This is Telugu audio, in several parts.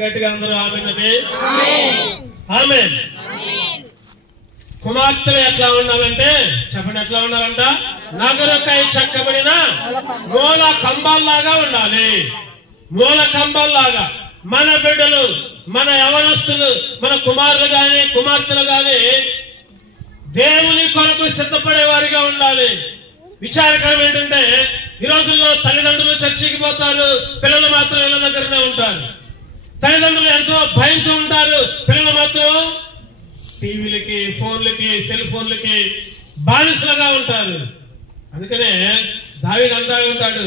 గట్టిగా అందరూ ఆమేనండి. ఆమేన్. కుమార్తెలు ఎట్లా ఉండాలంటే చెప్పండి, ఎట్లా ఉండాలంట? నగరకై చెక్కబడిన మూల కంబాల్లాగా ఉండాలి. మూల కంబాల్లాగా మన బిడ్డలు, మన యవనస్తులు, మన కుమారులు గాని కుమార్తెలు గాని దేవుని కొరకు సిద్ధపడే వారిగా ఉండాలి. విచారకరం ఏంటంటే ఈ రోజుల్లో తల్లిదండ్రులు చర్చికి పోతారు, పిల్లలు మాత్రం ఇళ్ళ దగ్గరనే ఉంటారు. తల్లిదండ్రులు ఎంతో భయంతో ఉంటారు, పిల్లలు మాత్రం టీవీలకి, ఫోన్లకి, సెల్ ఫోన్లకి బానిసలుగా ఉంటారు. అందుకనే దావీదు అంటా ఉంటాడు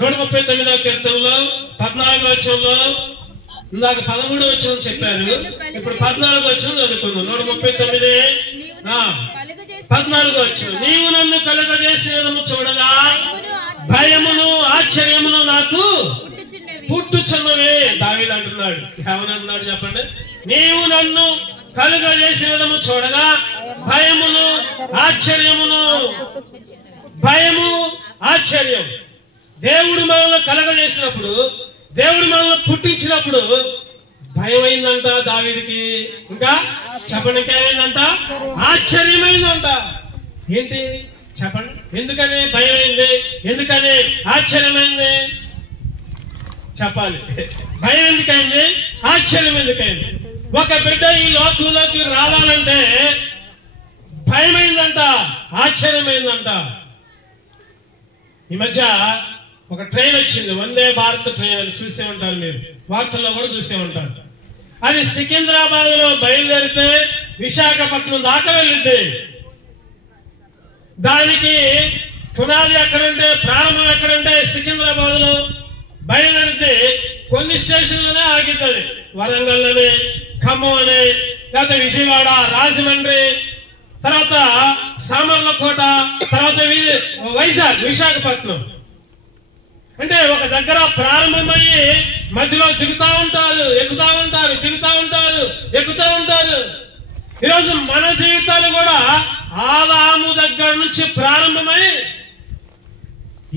139వ కీర్తనలో 14వ వచనంలో, ఇందాక 13వ వచనం చెప్పారు, ఇప్పుడు 14వ వచనం చదువుకున్నాం. 139:14 వచనం, నీవు నన్ను కలుగజేసిన విధము చూడగా భయమును ఆశ్చర్యమును నాకు పుట్టుచున్నవే. దావీదు అంటున్నాడు, ఏమనంటున్నాడు చెప్పండి? నీవు నన్ను కలుగజేసిన విధము చూడగా భయమును ఆశ్చర్యమును. భయము ఆశ్చర్యం. దేవుడు మనల్ని కలగజేసినప్పుడు, దేవుడు మనల్ని పుట్టించినప్పుడు భయం అయిందంట దావీదుకి. ఇంకా చెప్పండి, ఇంకేమైందంట? ఆశ్చర్యమైందంట. ఏంటి చెప్పండి? ఎందుకని భయం అయింది? ఎందుకని ఆశ్చర్యమైంది? చెప్పాలి. భయం ఎందుకైంది? ఆశ్చర్యం ఎందుకైంది? ఒక బిడ్డ ఈ లోకంలోకి రావాలంటే భయమైందంట, ఆశ్చర్యమైందంట. ఈ మధ్య ఒక ట్రైన్ వచ్చింది, వందే భారత్ ట్రైన్ అని చూసే ఉంటారు మీరు, వార్తల్లో కూడా చూసే ఉంటారు. అది సికింద్రాబాద్ లో బయలుదేరితే విశాఖపట్నం దాకా వెళ్ళింది. దానికి పునాది ఎక్కడంటే, ప్రారంభం ఎక్కడంటే సికింద్రాబాద్ లో బయలుదేరితే కొన్ని స్టేషన్లోనే ఆగిద్ది. వరంగల్ అని, ఖమ్మం అని, లేకపోతే విజయవాడ, రాజమండ్రి, తర్వాత సామర్లకోట, తర్వాత వైజాగ్, విశాఖపట్నం. అంటే ఒక దగ్గర ప్రారంభమయ్యి మధ్యలో దిగుతా ఉంటారు, ఎక్కుతా ఉంటారు, దిగుతా ఉంటారు, ఎక్కుతా ఉంటారు. ఈరోజు మన జీవితాలు కూడా ఆదాము దగ్గర నుంచి ప్రారంభమై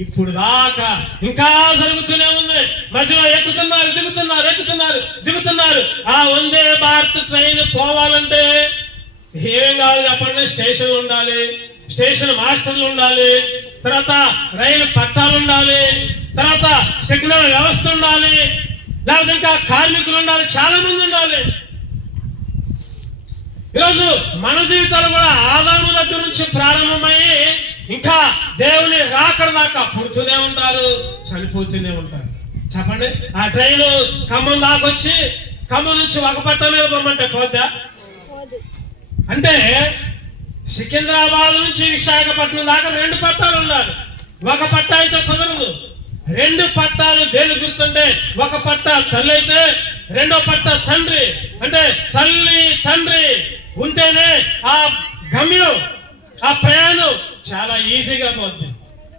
ఇప్పుడు దాకా ఇంకా జరుగుతూనే ఉంది. మధ్యలో ఎక్కుతున్నారు, దిగుతున్నారు, ఎక్కుతున్నారు, దిగుతున్నారు. ఆ వందే భారత్ ట్రైన్ పోవాలంటే ఏం కావాలి చెప్పండి? స్టేషన్లు ఉండాలి, స్టేషన్ మాస్టర్లు ఉండాలి, తర్వాత రైలు పట్టాలు ఉండాలి, తర్వాత సిగ్నల్ వ్యవస్థ ఉండాలి, లేకపోతే ఇంకా కార్మికులు ఉండాలి, చాలా మంది ఉండాలి. ఈరోజు మన జీవితాలు కూడా ఆదాము దగ్గర నుంచి ప్రారంభమయ్యి ఇంకా దేవుని రాకడ దాకా పుడుతూనే ఉంటారు, చనిపోతూనే ఉంటారు. చెప్పండి, ఆ ట్రైన్ ఖమ్మం దాకొచ్చి ఖమ్మం నుంచి ఒక పట్ట మీద పొమ్మంటే పోద్దా? అంటే సికింద్రాబాద్ నుంచి విశాఖపట్నం దాకా 2 పట్టాలు ఉండాలి. ఒక పట్ట అయితే కుదరదు. 2 పట్టాలు దేని గుర్తుంటే, ఒక పట్ట తల్లి అయితే రెండో పట్ట తండ్రి. అంటే తల్లి తండ్రి ఉంటేనే ఆ గమ్యం, ఆ ప్రయాణం చాలా ఈజీగా పోతుంది.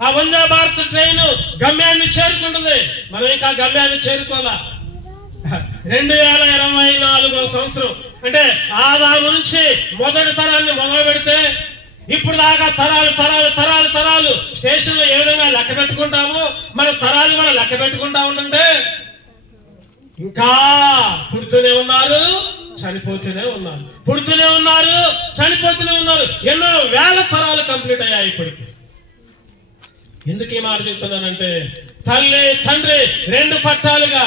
ఆ వందే భారత్ ట్రైన్ గమ్యాన్ని చేరుకుంటుంది. మనం ఇంకా గమ్యాన్ని చేరుకోవాలా. 2024వ సంవత్సరం అంటే ఆదాము నుంచి మొదటి తరాన్ని మొదలు పెడితే ఇప్పుడు దాకా తరాలు తరాలు తరాలు తరాలు స్టేషన్లో ఏ విధంగా లెక్క పెట్టుకుంటామో మన తరాలు కూడా లెక్క పెట్టుకుంటా ఉంటుంటే ఇంకా పుడుతూనే ఉన్నారు, చనిపోతూనే ఉన్నారు, పుడుతూనే ఉన్నారు, చనిపోతూనే ఉన్నారు. ఎన్నో వేల తరాలు కంప్లీట్ అయ్యాయి ఇప్పటికి. ఎందుకు ఈ మాట చెప్తున్నానంటే, తల్లి తండ్రి 2 పట్టాలుగా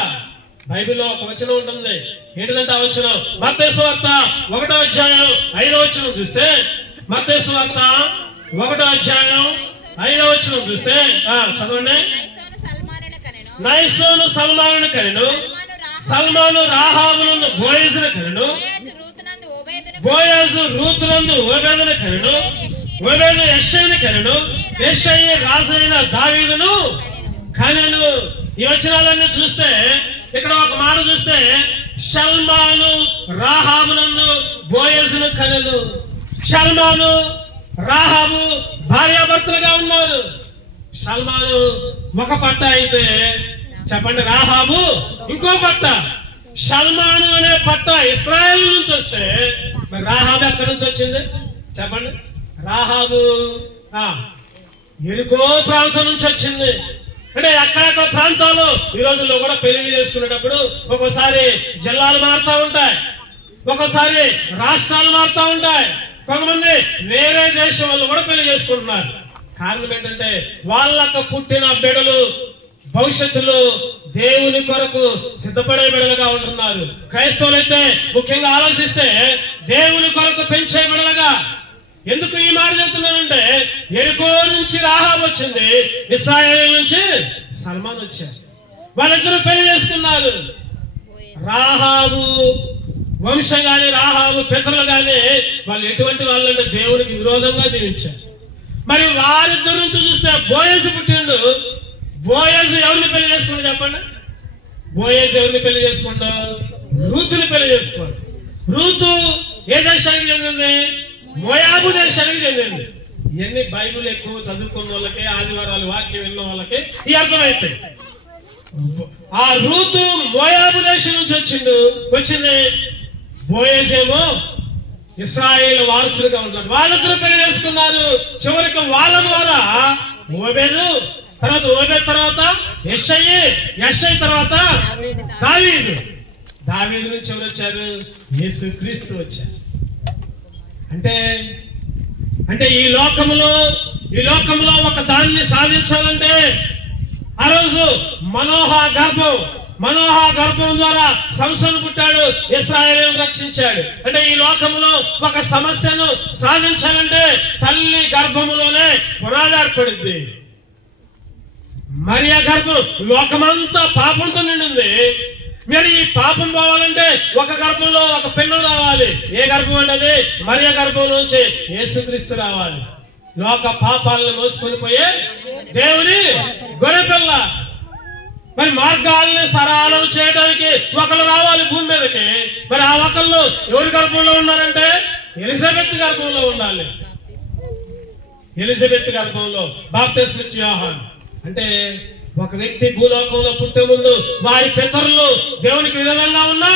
బైబిల్లో ఒక వచనం ఉంటుంది. ఏంటిదంటే ఆ వచనం మత్తయి సువార్త 1వ అధ్యాయం 5వ వచనం చూస్తే, మత్తయి సువార్త 1వ అధ్యాయం 5వ వచనం చూస్తే చదవండి. నయసోను సల్మానుని కనెను, సల్మాను రాహాబునందు బోయజును కనెను, బోయజు రూతునందు ఓబేదును కనెను, ఓబేదు యెషయిని కనెను, యెషయి రాజైన దావీదును కనెను. ఈ వచనాలన్నీ చూస్తే ఇక్కడ ఒక మాట చూస్తే సల్మాను రాహాబునందు బోయజును కనెను. సల్మాను రాహాబు భార్యాభర్తలుగా ఉన్నారు. సల్మాను ఒక పట్ట అయితే చెప్పండి, రాహాబు ఇంకో పట్ట. సల్మాను అనే పట్ట ఇశ్రాయేలు నుంచి వస్తే మరి రాహాబు ఎక్కడి నుంచి వచ్చింది చెప్పండి? రాహాబు ఎరుకో ప్రాంతం నుంచి వచ్చింది. అంటే అక్కడక్కడ ప్రాంతాల్లో ఈ రోజుల్లో కూడా పెళ్లి చేసుకునేటప్పుడు ఒక్కోసారి జిల్లాలు మారుతూ ఉంటాయి, ఒక్కోసారి రాష్ట్రాలు మారుతూ ఉంటాయి. కొంతమంది వేరే దేశం వాళ్ళు కూడా పెళ్లి చేసుకుంటున్నారు. కారణం ఏంటంటే వాళ్ళకు పుట్టిన బిడ్డలు భవిష్యత్తులో దేవుని కొరకు సిద్ధపడే బిడ్డలుగా ఉంటున్నారు. క్రైస్తవులైతే ముఖ్యంగా ఆలోచిస్తే దేవుని కొరకు పెంచే బిడ్డలుగా. ఎందుకు ఈ మాట చెబుతున్నానంటే ఎరుకో నుంచి రాహాబు వచ్చింది, ఇశ్రాయేలు నుంచి సల్మాన్ వచ్చారు. వాళ్ళిద్దరూ పెళ్లి చేసుకున్నారు. రాహాబు వంశం గాని రాహాబు పితరులు గాని వాళ్ళు ఎటువంటి వాళ్ళంటే దేవునికి విరోధంగా జీవించారు. మరి వారిద్దరి నుంచి చూస్తే బోయజు పుట్టిండు. బోయజు ఎవరిని పెళ్లి చేసుకుంటూ చెప్పండి? బోయజు ఎవరిని పెళ్లి చేసుకుంటా? రూతుని పెళ్లి చేసుకోండి. రూతు ఏ దేశానికి చెందింది? మోయాబు దేశానికి చెందింది. ఇవన్నీ బైబిల్ ఎక్కువ చదువుకున్న వాళ్ళకి, ఆదివారాలు వాక్యం విన్న వాళ్ళకి ఈ అర్థమైతాయి. ఆ రూతు మోయాబు దేశం నుంచి వచ్చింది. బోయజేమో ఇశ్రాయేలు వారసులుగా ఉంటాడు. వాళ్ళిద్దరూ పెళ్లి చేసుకున్నారు. చివరికి వాళ్ళ ద్వారా ఓబేదు, ఓబేదు తర్వాత యెషై తర్వాత దావీదు నుంచి ఎవరు వచ్చారు? యేసు క్రీస్తు వచ్చారు. అంటే ఈ లోకంలో ఒక దాన్ని సాధించాలంటే ఆ రోజు మనోహ గర్భం ద్వారా సంసోను పుట్టాడు, ఇశ్రాయేలును రక్షించాడు. అంటే ఈ లోకంలో ఒక సమస్యను సాధించాలంటే తల్లి గర్భములోనే పునాది ఏర్పడింది. మరియ గర్భం లోకమంతా పాపంతో నిండింది. మరి ఈ పాపం పోవాలంటే ఒక గర్భంలో ఒక పిండం రావాలి. ఏ గర్భం అంటే మరియ గర్భం నుంచి యేసుక్రీస్తు రావాలి. లోక పాపాలను మోసుకొని పోయే దేవుని గొర్రెపిల్ల. మరి మార్గాల్ని సరళం చేయడానికి ఒకళ్ళు రావాలి భూమి మీదకి. మరి ఆ ఒకళ్ళు ఎవరి గర్భంలో ఉన్నారంటే ఎలిజబెత్ గర్భంలో ఉండాలి. ఎలిజబెత్ గర్భంలో బాప్తిస్మిచ్చి యోహాను. అంటే ఒక వ్యక్తి భూలోకంలో పుట్టే ముందు వారి పితరులు దేవునికి విధంగా ఉన్నా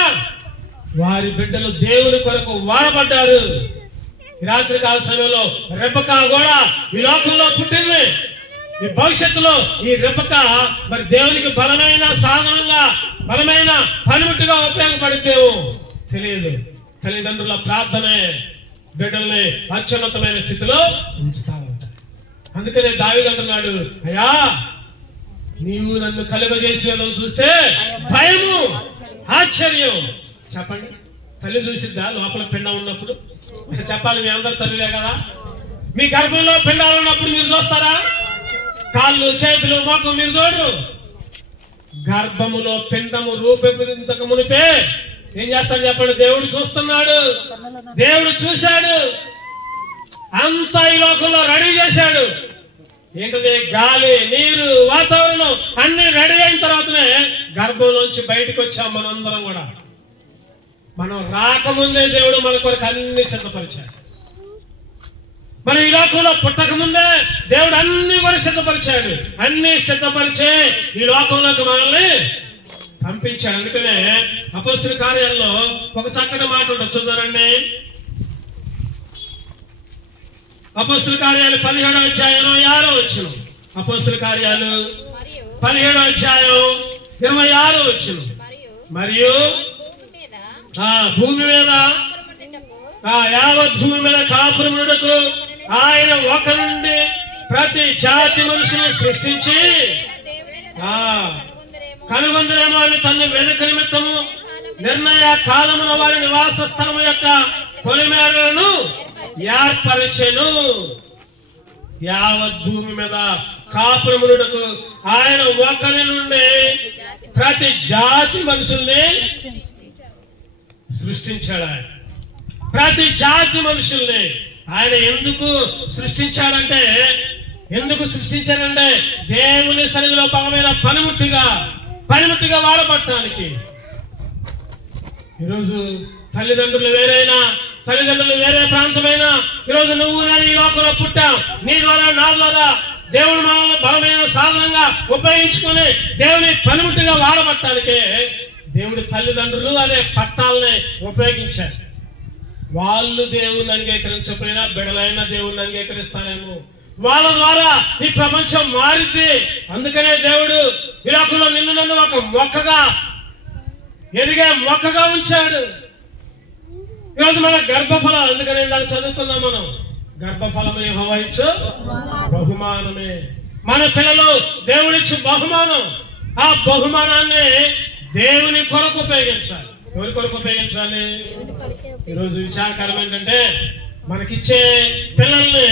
వారి బిడ్డలు దేవుని కొరకు వాడబడ్డారు. ఈ రాత్రి కాల సమయంలో రెబెకా కూడా ఈ లోకంలో పుట్టింది. ఈ భవిష్యత్తులో ఈ రెబెకా మరి దేవునికి బలమైన సాధనంగా, బలమైన పనిముట్టుగా ఉపయోగపడితేమో తెలియదు. తల్లిదండ్రుల ప్రార్థనే బిడ్డల్ని అత్యున్నతమైన స్థితిలో ఉంచుతా ఉంటారు. అందుకనే దావీదు అంటున్నాడు, అయ్యా నీవు నన్ను కలుగజేసినదని చూస్తే భయము, ఆశ్చర్యం. చెప్పండి, తల్లి చూసిద్దా లోపల పిండం ఉన్నప్పుడు? చెప్పాలి, మీ అందరు తల్లిలే కదా. మీ గర్భంలో పిండాలు ఉన్నప్పుడు మీరు చూస్తారా? కాళ్ళు, చేతులు, మొఖం మీరు చూడరు. గర్భములో పిండము రూపెంతకు మునిపే ఏం చేస్తాడు చెప్పండి? దేవుడు చూస్తున్నాడు, దేవుడు చూశాడు, అంతా ఈ లోకంలో రెడీ చేశాడు. ఏంటది? గాలి, నీరు, వాతావరణం అన్ని రెడీ అయిన తర్వాతనే గర్భంలోంచి బయటకు వచ్చాం మనందరం కూడా. మనం రాకముందే దేవుడు మన కొరకు అన్ని సిద్ధపరిచాడు. మరి ఈ లోకంలో పుట్టక ముందే దేవుడు అన్ని కూడా సిద్ధపరిచాడు. అన్ని సిద్ధపరిచే ఈ లోకంలోకి మనల్ని పంపించాడు. అందుకనే అపోస్తుల కార్యాల్లో ఒక చక్కటి మాట ఉంటుంది, చూద్దారండి. అపోస్తుల కార్యాలు 17వ అధ్యాయం 26వ వచనం. అపోస్తుల కార్యాలు 17వ అధ్యాయం 26వ వచనం. మరియు భూమి మీద యావత్ భూమి మీద కాపురమునకు ఆయన ఒక నుండి ప్రతి జాతి మనుషుని సృష్టించి కనుగొందరేమో అని తన వెదక నిమిత్తము నిర్ణయ కాలమున వారి నివాస స్థలము యొక్క పొలిమేరలను ఏర్పరచెను. యావత్ భూమి మీద కాపురమునకు ఆయన ఒకరి నుండి ప్రతి జాతి మనుషుల్ని సృష్టించాడు. ఆయన ప్రతి జాతి మనుషుల్ని ఆయన ఎందుకు సృష్టించాడంటే దేవుని సన్నిధిలో బలమైన పనిముట్టిగా వాడబట్టడానికి. ఈరోజు తల్లిదండ్రులు వేరే ప్రాంతమైనా ఈరోజు నువ్వు నేను ఈ లోకంలో పుట్టాం. నీ ద్వారా నా ద్వారా దేవుడు మనల్ని బలమైన సాధనంగా ఉపయోగించుకుని దేవుని పనిముట్టిగా వాడబట్టడానికే దేవుడి తల్లిదండ్రులు అనే పట్టాలని ఉపయోగించారు. వాళ్ళు దేవుణ్ణి అంగీకరించకపోయినా బిడ్డలైనా దేవుణ్ణి అంగీకరిస్తారేమో. వాళ్ళ ద్వారా ఈ ప్రపంచం మారింది. అందుకనే దేవుడు ఈ లోకంలో నిన్ను నన్ను ఒక మొక్కగా ఎదిగే మొక్కగా ఉంచాడు. ఈరోజు మన గర్భఫలం, అందుకనే ఇందాక చదువుకుందాం మనం, గర్భఫలం యెహోవా ఇచ్చు బహుమానమే. మన పిల్లలు దేవుడిచ్చు బహుమానం. ఆ బహుమానాన్ని దేవుని కొరకు ఉపయోగించాలి. ఎవరి కొరకు ఉపయోగించాలి? ఈరోజు విచారకరం ఏంటంటే మనకిచ్చే పిల్లల్ని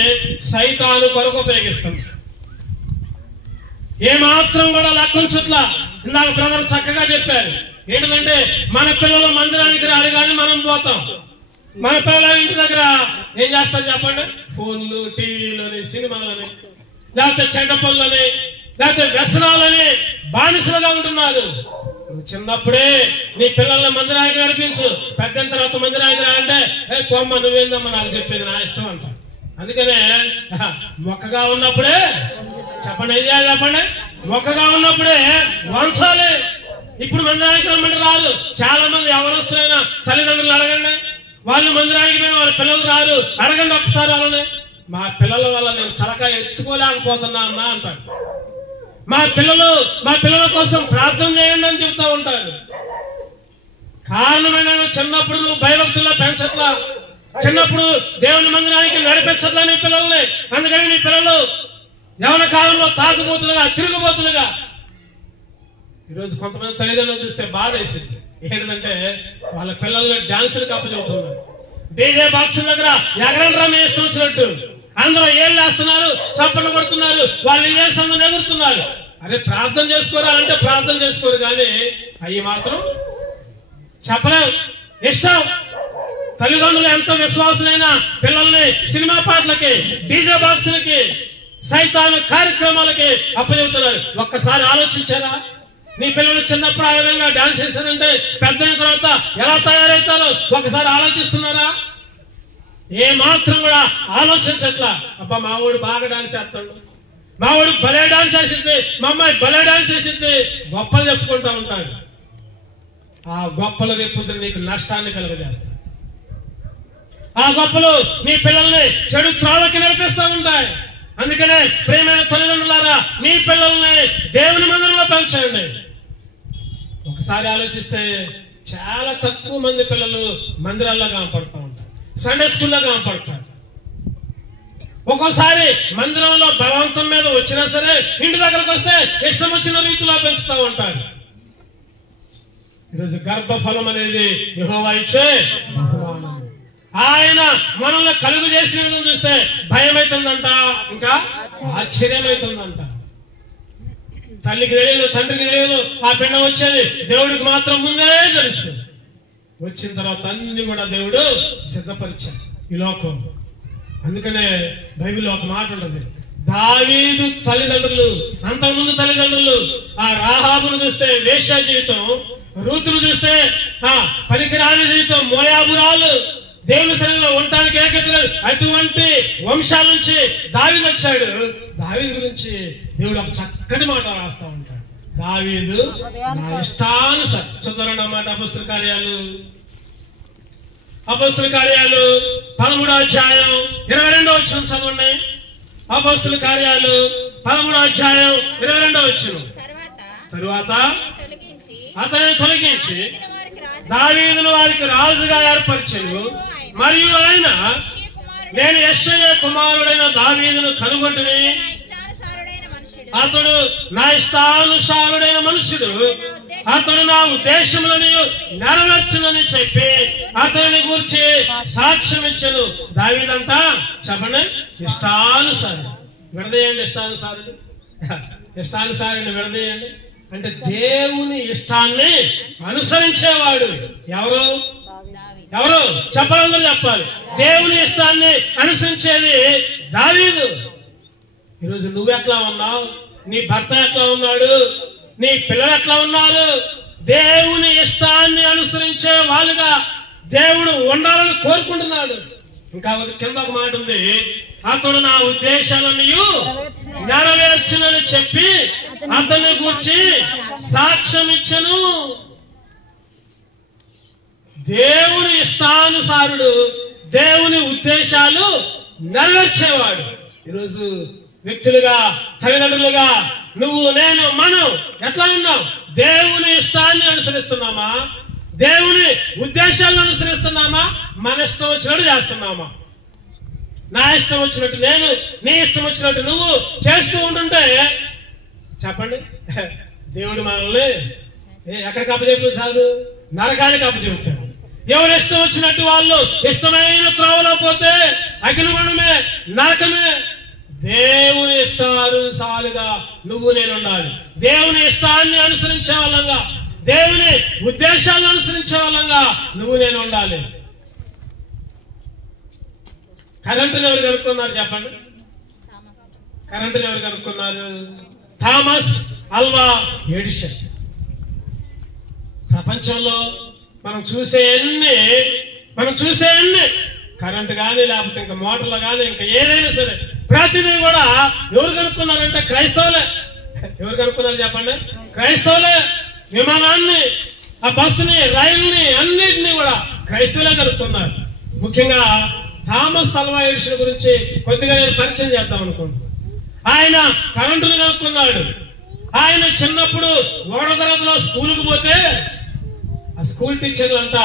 సైతాను కొరకు ఉపయోగిస్తాం. ఏమాత్రం కూడా లెక్కంచుట్లా. ఇందాక బ్రదర్ చక్కగా చెప్పారు. ఏంటంటే మన పిల్లలు మందిరానికి రారు కానీ మనం పోతాం. మన పిల్లల ఇంటి దగ్గర ఏం చేస్తారు చెప్పండి? ఫోన్లు, టీవీలని, సినిమాలని, లేకపోతే చెడ్డ పనులని, లేకపోతే వ్యసనాలని బానిసలుగా ఉంటున్నారు. చిన్నప్పుడే నీ పిల్లల్ని మందిరానికి నడిపించు. పెద్ద తర్వాత మందిరానికి రా అంటే కొమ్మ నువ్వేందమ్మా నాకు చెప్పేది నా ఇష్టం అంట. అందుకనే మొక్కగా ఉన్నప్పుడే చెప్పండి, ఏం చేయాలి చెప్పండి? మొక్కగా ఉన్నప్పుడే వంచాలి. ఇప్పుడు మందిరానికి రమ్మంటే రాదు. చాలా మంది ఎవరొస్తున్నా తల్లిదండ్రులు అడగండి, వాళ్ళు మందిరానికి పోయిన వాళ్ళ పిల్లలు రాదు, అడగండి ఒక్కసారి వాళ్ళని. మా పిల్లల వల్ల నేను తలకాయ ఎత్తుకోలేకపోతున్నా అన్నా అంటాడు. మా పిల్లల కోసం ప్రార్థన చేయండి అని చెబుతా ఉంటారు. కారణమైన చిన్నప్పుడు నువ్వు భయభక్తుల్లో పెంచట్లా, చిన్నప్పుడు దేవుని మందిరానికి నడిపించట్లా నీ పిల్లల్ని. అందుకని నీ పిల్లలు యవ్వన కాలంలో తాగుబోతులుగా, తిరుగుబోతులుగా. ఈరోజు కొంతమంది తల్లిదండ్రులు చూస్తే బాధ వేసింది. ఏంటంటే వాళ్ళ పిల్లల్ని డాన్సులు కప్పచెబుతున్నారు. డీజే బాక్సుల దగ్గర ఎగరండ్రా మీ ఇష్టం వచ్చినట్టు అందరూ ఏళ్ళు వేస్తున్నారు, చప్పట్లు కొడుతున్నారు, వాళ్ళు ఇదే సందుని ఎగురుతున్నారు. అరే ప్రార్థన చేసుకోరా అంటే ప్రార్థన చేసుకోరు, కానీ అవి మాత్రం చెప్పలేం. ఇష్టం. తల్లిదండ్రులు ఎంత విశ్వాసులైనా పిల్లల్ని సినిమా పాటలకి, డీజే బాక్సులకి, సైతాను కార్యక్రమాలకి అప్పచెబుతున్నారు. ఒక్కసారి ఆలోచించారా? నీ పిల్లలు చిన్నప్పుడు ఆ విధంగా డాన్స్ చేశారంటే పెద్దయిన తర్వాత ఎలా తయారవుతారో ఒకసారి ఆలోచిస్తున్నారా? ఏ మాత్రం కూడా ఆలోచించట్లా. అబ్బా మావాడు బాగా డాన్స్ చేస్తాడు, మావాడు భలే డాన్స్ చేసింది, మా అమ్మాయి భలే డాన్స్ చేసింది, గొప్పలు చెప్పుకుంటా ఉంటాడు. ఆ గొప్పలు రేపు నీకు నష్టాన్ని కలుగజేస్తాయి. ఆ గొప్పలు నీ పిల్లల్ని చెడు త్రోవకి నడిపిస్తూ ఉంటాయి. అందుకనే ప్రియమైన తల్లిదండ్రులారా, మీ పిల్లల్ని దేవుని మందిరంలో పెంచండి. ఒకసారి ఆలోచిస్తే చాలా తక్కువ మంది పిల్లలు మందిరాల్లో కనపడుతూ ఉంటారు, సండే స్కూల్లో కనపడతారు. ఒక్కోసారి మందిరంలో బలవంతం మీద వచ్చినా సరే ఇంటి దగ్గరకు వస్తే ఇష్టం వచ్చిన రీతిలో పెంచుతూ ఉంటారు. ఈరోజు గర్భఫలం అనేది యెహోవా ఇచ్చే బహుమానం. ఆయన మనల్ని కలుగు చేసిన విధంగా చూస్తే భయం అవుతుందంట, ఇంకా ఆశ్చర్యమవుతుందంట. తల్లికి తెలియదు, తండ్రికి తెలియదు ఆ పిండం వచ్చేది, దేవుడికి మాత్రం ముందే తెలుస్తుంది. వచ్చిన తర్వాత అన్ని కూడా దేవుడు సిద్ధపరిచాడు ఈ లోకం. అందుకనే బైబిల్లో ఒక మాట ఉంటుంది, దావీదు తల్లిదండ్రులు, అంతకుముందు తల్లిదండ్రులు ఆ రాహాబును చూస్తే వేశ్య జీవితం, రూతును చూస్తే పనికిరాని జీవితం, మోయాబురాలు, దేవుని సన్నిధిలో ఉండటానికి ఏకైతే అటువంటి వంశాల నుంచి దావీదు వచ్చాడు. దావీదు గురించి దేవుడు ఒక చక్కటి మాట రాస్తా ఉంటాడు. దావీదు నా ఇష్టానుసారం. చదవండి అన్నమాట. అపొస్తలుల కార్యాలు 13వ అధ్యాయం 22వ వచనం చదవండి. అపొస్తలుల కార్యాలు 13వ అధ్యాయం 22వ వచనం. తరువాత అతనిని తొలగించి దావీదును వారికి రాజుగా ఏర్పరిచెను. మరియు ఆయన, నేను యెష్షయి కుమారుడైన దావీదును కనుగొంటిని, అతడు నా ఇష్టానుసారుడైన మనుషుడు, అతడు నా ఉద్దేశములను నెరవేర్చునని చెప్పి అతనిని గూర్చి సాక్ష్యం ఇచ్చెను. దావీదంట చెప్పండి, ఇష్టానుసారుడు. విడదీయండి, ఇష్టానుసారుని విడదీయండి. అంటే దేవుని ఇష్టాన్ని అనుసరించేవాడు ఎవరు? చెప్పాలందరూ చెప్పాలి. దేవుని ఇష్టాన్ని అనుసరించేది దావీదు. ఈరోజు నువ్వెట్లా ఉన్నావు? నీ భర్త ఎట్లా ఉన్నాడు? నీ పిల్లలు ఎట్లా ఉన్నారు? దేవుని ఇష్టాన్ని అనుసరించే వాళ్ళుగా దేవుడు ఉండాలని కోరుకుంటున్నాడు. ఇంకా కింద ఒక మాట ఉంది, అతడు నా ఉద్దేశాలను నెరవేర్చునని చెప్పి అతన్ని గూర్చి సాక్ష్యం ఇచ్చెను. దేవుని ఇష్టానుసారుడు, దేవుని ఉద్దేశాలు నెరవేర్చేవాడు. ఈరోజు వ్యక్తులుగా, తల్లిదండ్రులుగా నువ్వు, నేను, మనం ఎట్లా ఉన్నాం? దేవుని ఇష్టాన్ని అనుసరిస్తున్నామా? దేవుని ఉద్దేశాలను అనుసరిస్తున్నామా? మన ఇష్టం వచ్చినట్టు చేస్తున్నామా? నా ఇష్టం వచ్చినట్టు నేను, నీ ఇష్టం వచ్చినట్టు నువ్వు చేస్తూ ఉంటుంటే చెప్పండి, దేవుడు మనల్ని ఎక్కడికి అప్పచెప్పు సాగు? నరకానికి అప్పచెప్తాడు. ఎవరు ఇష్టం వచ్చినట్టు వాళ్ళు ఇష్టమైన త్రోవలో పోతే అగ్నిగుండమే, నరకమే. దేవుని ఇష్టానుసారుగా నువ్వు నేను ఉండాలి. దేవుని ఇష్టాన్ని అనుసరించే వాళ్ళంగా, దేవుని ఉద్దేశాలను అనుసరించే వాళ్ళంగా నువ్వు నేను ఉండాలి. కరెంటుని ఎవరు కనుక్కున్నారు చెప్పండి? కరెంటుని ఎవరు కనుక్కున్నారు? Thomas Alva Edison. ప్రపంచంలో మనం చూసే కరెంటు కానీ, లేకపోతే ఇంకా మోటార్లు కానీ, ఇంకా ఏదైనా సరే ప్రతిదీ కూడా ఎవరు కనుక్కున్నారంటే క్రైస్తవులే. ఎవరు కనుక్కున్నారు చెప్పండి? క్రైస్తవులే. విమానాన్ని, ఆ బస్సుని, రైలుని, అన్నిటినీ కూడా క్రైస్తవులే కనుక్కున్నారు. ముఖ్యంగా థామస్ అల్వా ఎడిసన్ గురించి కొద్దిగా నేను పరిచయం చేద్దాం అనుకుంటున్నాను. ఆయన కరెంటును కనుక్కున్నాడు. ఆయన చిన్నప్పుడు 1వ తరగతిలో స్కూల్కి పోతే ఆ స్కూల్ టీచర్లంతా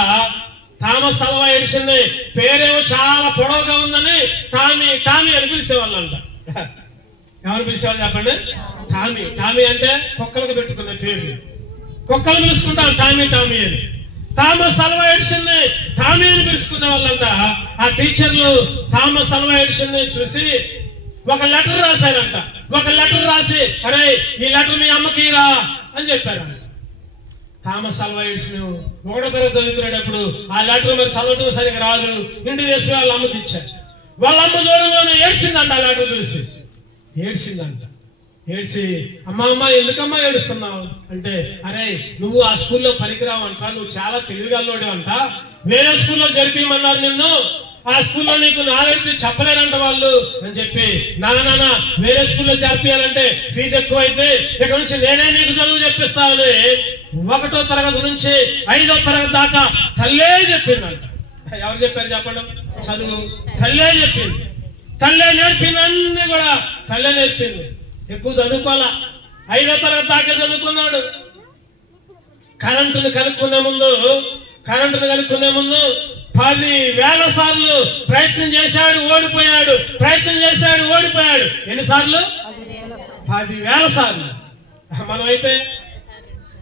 థామస్ అల్వా ఎడిసన్ పేరేమో చాలా పొడవుగా ఉందని టామీ టామీ అని పిలిచేవాళ్ళంట. ఎవరు పిలిచేవాళ్ళు చెప్పండి? టామీ. టామీ అంటే కుక్కలకు పెట్టుకునే పేరు. కుక్కలు పిలుచుకుంటాం టామీ టామీ అని. థామస్ అల్వా ఎడిసన్ టామీ అని పిలుచుకునే వాళ్ళంట. ఆ టీచర్లు థామస్ అల్వా ఎడిసన్ చూసి ఒక లెటర్ రాశారంట. ఒక లెటర్ రాసి, అరే ఈ లెటర్ మీ అమ్మకి రా అని చెప్పారంట. థామస్ అల్వా ఎడిసన్ 1వ తరగతి చదువుకునేటప్పుడు ఆ లెటర్ మరి చదవటం సరిగ్గా రాదు. ఇంటికి తీసుకుని వాళ్ళ అమ్మకి ఇచ్చారు. వాళ్ళ అమ్మ చూడంలోనే ఏడ్చిందంట. ఆ లెటర్ చూసి ఏడ్చిందంట. ఏడ్చి, అమ్మ ఎందుకమ్మా ఏడుస్తున్నావు అంటే, అరే నువ్వు ఆ స్కూల్లో పనికిరావు అంట, నువ్వు చాలా తెలివిగల్లోడు అంట, వేరే స్కూల్లో జరిపిమన్నారు నిన్ను, ఆ స్కూల్లో నీకు నాలెడ్జ్ చెప్పలేరంట వాళ్ళు అని చెప్పి, నాన్న వేరే స్కూల్లో జరిపియాలంటే ఫీజు ఎక్కువ అయితే ఇక్కడ నుంచి నేనే నీకు చదువు చెప్పిస్తానని 1వ తరగతి నుంచి 5వ తరగతి దాకా తల్లే చెప్పిందంట. ఎవరు చెప్పారు చెప్పండి? చదువు తల్లే చెప్పింది. తల్లే నేర్పింది. అన్ని కూడా తల్లే నేర్పింది. ఎక్కువ చదువుకోవాలా. 5వ తరగతి దాకా చదువుకున్నాడు. కరెంటును కనుక్కునే ముందు 10,000 సార్లు ప్రయత్నం చేశాడు, ఓడిపోయాడు. ఎన్నిసార్లు? 10,000 సార్లు. మనమైతే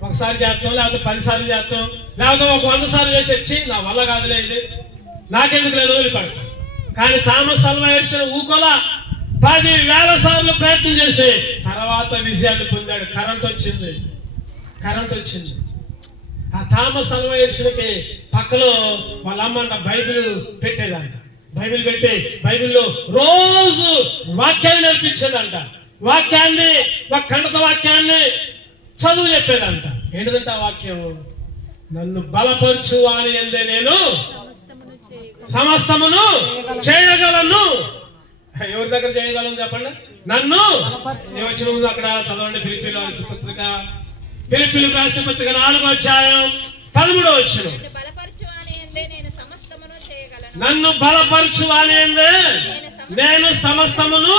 ఒకసారి చేస్తాం, లేకపోతే 10 సార్లు చేస్తాం, లేకపోతే ఒక 100 సార్లు చేసి వచ్చి నా వల్ల కాదులే, ఇది నాకెందుకు నేను వదిలిపడతాను. కానీ థామస్ అల్వా ఎడిసన్ ఊకోలా. 10,000 సార్లు ప్రయత్నం చేసి తర్వాత విజయాన్ని పొందాడు. కరెంట్ వచ్చింది. ఆ థామస్ అల్వా ఎడిసన్కి పక్కలో వాళ్ళ అమ్మంట బైబిల్ పెట్టేదంట. బైబిల్ పెట్టి బైబిల్లో రోజు వాక్యాన్ని నేర్పించేదంట. వాక్యాన్ని, ఒక ఖండత వాక్యాన్ని చదువు చెప్పేదంట. ఏంటిదంట ఆ వాక్యం? నన్ను బలపరచు అని ఎందే నేను సమస్తమును చేయగలను. ఎవరి దగ్గర చేయగలను చెప్పండి? నన్ను. ఏమొచ్చిన ముందు అక్కడ చదవండి. ఫిలిప్పీయుల పత్రిక, ఫిలిప్పీయులకు రాసిన పత్రిక 4వ అధ్యాయం 13వ వచనం. నన్ను బలపరచు అని నేను సమస్తమును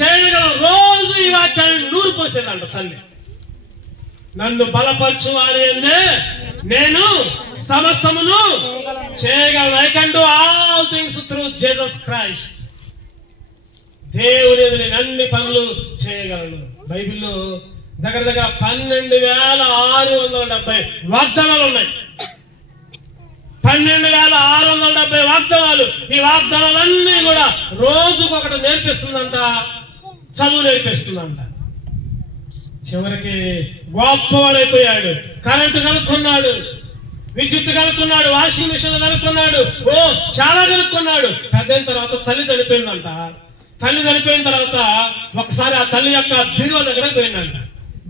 చేయగలను. రోజు ఈ వాక్యాన్ని నూరు పోసేదంట తల్లి. నన్ను బలపరచు అని నేను సమస్తమును చేయగలను. I can do all things through Jesus Christ. దేవుని నేను అన్ని పనులు చేయగలను. బైబిల్లో దగ్గర 12,670 వాగ్దానాలు ఉన్నాయి. 12,670 వాగ్దానాలు. ఈ వాగ్దానాలన్నీ కూడా రోజుకొకటి నేర్పిస్తుందంట, చదువు నేర్పిస్తుందంట. చివరికి గొప్పవాడైపోయాడు. కరెంటు కనుక్కున్నాడు, విద్యుత్ కనుక్కున్నాడు, వాషింగ్ మిషన్ కనుక్కున్నాడు, చాలా కనుక్కున్నాడు. పెద్దయిన తర్వాత తల్లి చనిపోయిందంట. తల్లి చనిపోయిన తర్వాత ఒకసారి ఆ తల్లి యొక్క బీరువా దగ్గర పోయిందంట.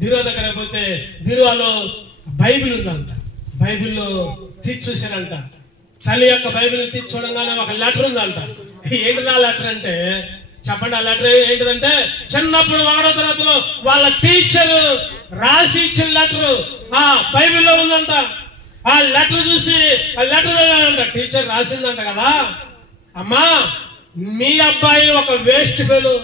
బీరువా దగ్గర పోతే బీరువాలో బైబిల్ ఉందంట. బైబిల్లో తీసి చూశానంట. తల్లి యొక్క బైబిల్ తీసి చూడంగానే ఒక లెటర్ ఉందంట. ఏంటిది ఆ లెటర్ అంటే చెప్పండి? ఆ లెటర్ ఏంటిదంటే చిన్నప్పుడు 1వ తరగతిలో వాళ్ళ టీచర్ రాసి ఇచ్చిన లెటర్ ఆ బైబిల్లో ఉందంట. ఆ లెటర్ చూసి ఆ లెటర్ చదివానంట. టీచర్ రాసిందంట కదా, అమ్మా మీ అబ్బాయి ఒక వేస్ట్ ఫెలో,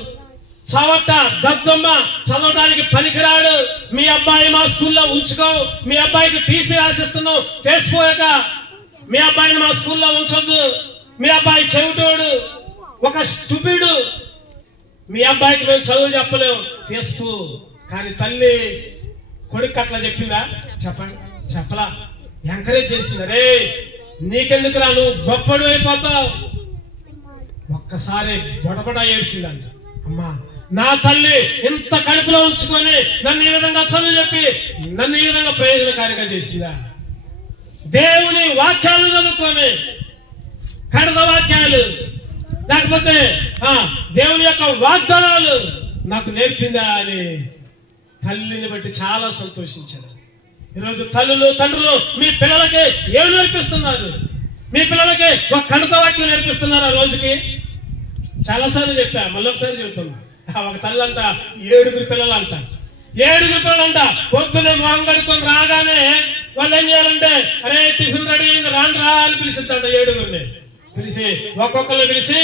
చవట దద్దమ్మ, చదవడానికి పనికిరాడు, మీ అబ్బాయి మా స్కూల్లో ఉంచుకో, మీ అబ్బాయికి టీసీ రాసిస్తున్నావు కేసిపోయాక, మీ అబ్బాయిని మా స్కూల్లో ఉంచొద్దు, మీ అబ్బాయి చెవిటోడు, ఒక స్టూపిడు, మీ అబ్బాయికి మేము చదువు చెప్పలేము తీసుకో. కానీ తల్లి కొడుకు అట్లా చెప్పిందా? చెప్పండి, చెప్పలా. ఎంకరేజ్ చేసింది, రే నీకెందుకురా, నువ్వు గొప్పడు అయిపోతావు. ఒక్కసారి బొడబొడ ఏడ్చిందంట. అమ్మా, నా తల్లి ఇంత కడుపులో ఉంచుకొని నన్ను ఈ విధంగా చదువు చెప్పి నన్ను ఈ విధంగా ప్రయోజనకారిగా చేసిందా? దేవుని వాక్యాలు చదువుకొని, కడద వాక్యాలు, లేకపోతే దేవుని యొక్క వాగ్దానాలు నాకు నేర్పిందా అని తల్లిని బట్టి చాలా సంతోషించారు. ఈరోజు తల్లులు తండ్రులు మీ పిల్లలకి ఏం నేర్పిస్తున్నారు? మీ పిల్లలకి ఒక కడత వాక్యం నేర్పిస్తున్నారా రోజుకి? చాలాసార్లు చెప్పా, మళ్ళీ ఒకసారి చెబుతున్నా. ఒక తల్లి అంట 7 పిల్లలంట, 7 పిల్లలంట. పొద్దునే మొహం కడుక్కొని రాగానే వాళ్ళు ఏం చేయాలంటే, అరే టిఫిన్ రెడీ అయింది రాండి రా అని పిలిచిద్దంట. 7 పిలిచి ఒక్కొక్కరు పిలిచి,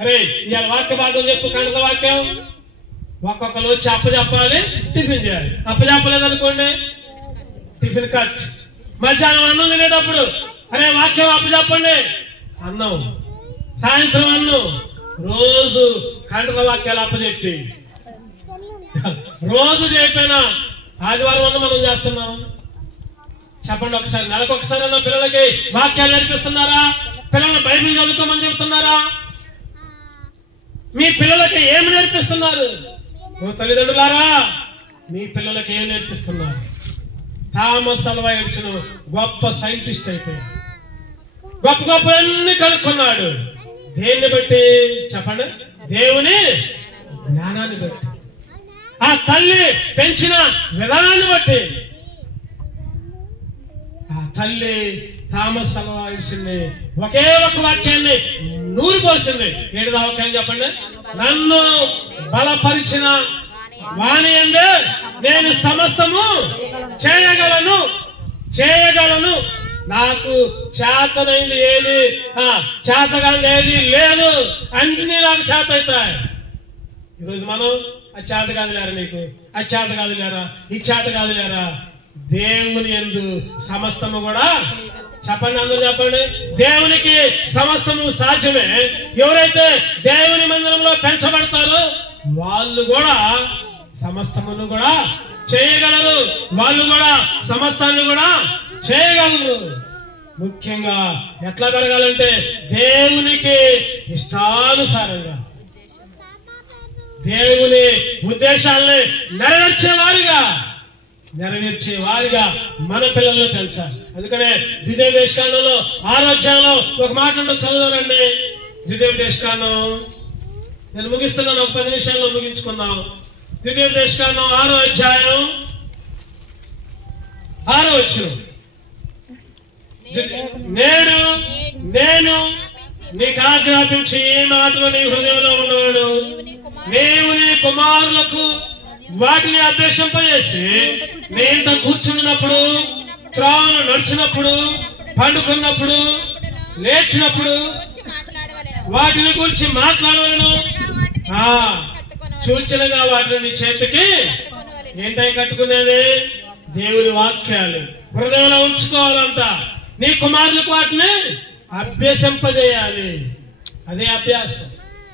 అరే ఇవాళ వాక్య భాగం చెప్పు, కడత వాక్యం. ఒక్కొక్కరు వచ్చి అప్పచెప్పాలి, టిఫిన్ చేయాలి. అప్పచెప్పలేదనుకోండి టిఫిన్ కట్. మధ్యాహ్నం అన్నం తినేటప్పుడు, అరే వాక్యం అప్పచెప్పండి, అన్నం. సాయంత్రం అన్నం. రోజు ఖండత వాక్యాలు అప్పచెప్పి, రోజు చెప్పినా ఆదివారం అన్న మనం చేస్తున్నాం. చెప్పండి ఒకసారి. నెలకు ఒకసారి అన్న పిల్లలకి వాక్యాలు నేర్పిస్తున్నారా? పిల్లల్ని బైబిల్ చదువుకోమని చెబుతున్నారా? మీ పిల్లలకి ఏమి నేర్పిస్తున్నారు? ఓ తల్లిదండ్రులారా, మీ పిల్లలకి ఏం నేర్పిస్తున్నారు? థామస్ అల్వా ఎడిసన్ గొప్ప సైంటిస్ట్ అయిపోయాడు, గొప్ప గొప్ప అన్ని కనుక్కున్నాడు. దేన్ని బట్టి చెప్పండి? దేవుని జ్ఞానాన్ని బట్టి, ఆ తల్లి పెంచిన విధానాన్ని బట్టి. ఆ తల్లి థామస్ అల్వా ఎడిసన్ని ఒకే ఒక వాక్యాన్ని నూరిపోసింది. 7వ వాక్యం చెప్పండి. నన్ను బలపరిచిన వాని యందే నేను సమస్తము చేయగలను, చేయగలను. నాకు చేతనైంది ఏది, చేతగాని ఏది లేదు, అన్ని నాకు చేత అవుతాయి. ఈరోజు మనం అది చేత కాదు లేరా, నీకు అది చేత కాదు లేరా, ఈ చేత కాదు లేరా. దేవుని యందు సమస్తము కూడా, చెప్పండి అందరూ చెప్పండి, దేవునికి సమస్తము సాధ్యమే. ఎవరైతే దేవుని మందిరంలో పెంచబడతారో వాళ్ళు కూడా సమస్తమును కూడా చేయగలరు, వాళ్ళు కూడా సమస్తాన్ని కూడా చేయగలరు. ముఖ్యంగా ఎట్లా పెరగాలంటే దేవునికి ఇష్టానుసారంగా, దేవుని ఉద్దేశాలని నెరవేర్చే వారిగా మన పిల్లల్ని పెంచాలి. అందుకనే ద్వితీయోపదేశకాండంలో 6వ అధ్యాయంలో ఒక మాట ఉంటుంది, చదువురండి. ద్వితీయోపదేశకాండం, నేను ముగిస్తున్నాను, ఒక 10 నిమిషాల్లో ముగించుకుందాం. ద్వితీయోపదేశకాండం 6వ అధ్యాయం 6వ వచనం. నేడు నేను నీకు ఆజ్ఞాపించి ఈ మాటలు నీ హృదయంలో ఉన్నవాడు, నీవు నీ కుమారులకు వాటిని అభ్యసింపజేసి నీ ఇంట కూర్చున్నప్పుడు, త్రాను నడిచినప్పుడు, పండుకున్నప్పుడు, లేచినప్పుడు వాటిని గురించి మాట్లాడవలను. సూచనగా వాటిని నీ చేతికి ఏంటై కట్టుకునేది? దేవుని వాక్యాలు హృదయంలో ఉంచుకోవాలంట. నీ కుమారులకు వాటిని అభ్యసింపజేయాలి. అదే అభ్యాసం.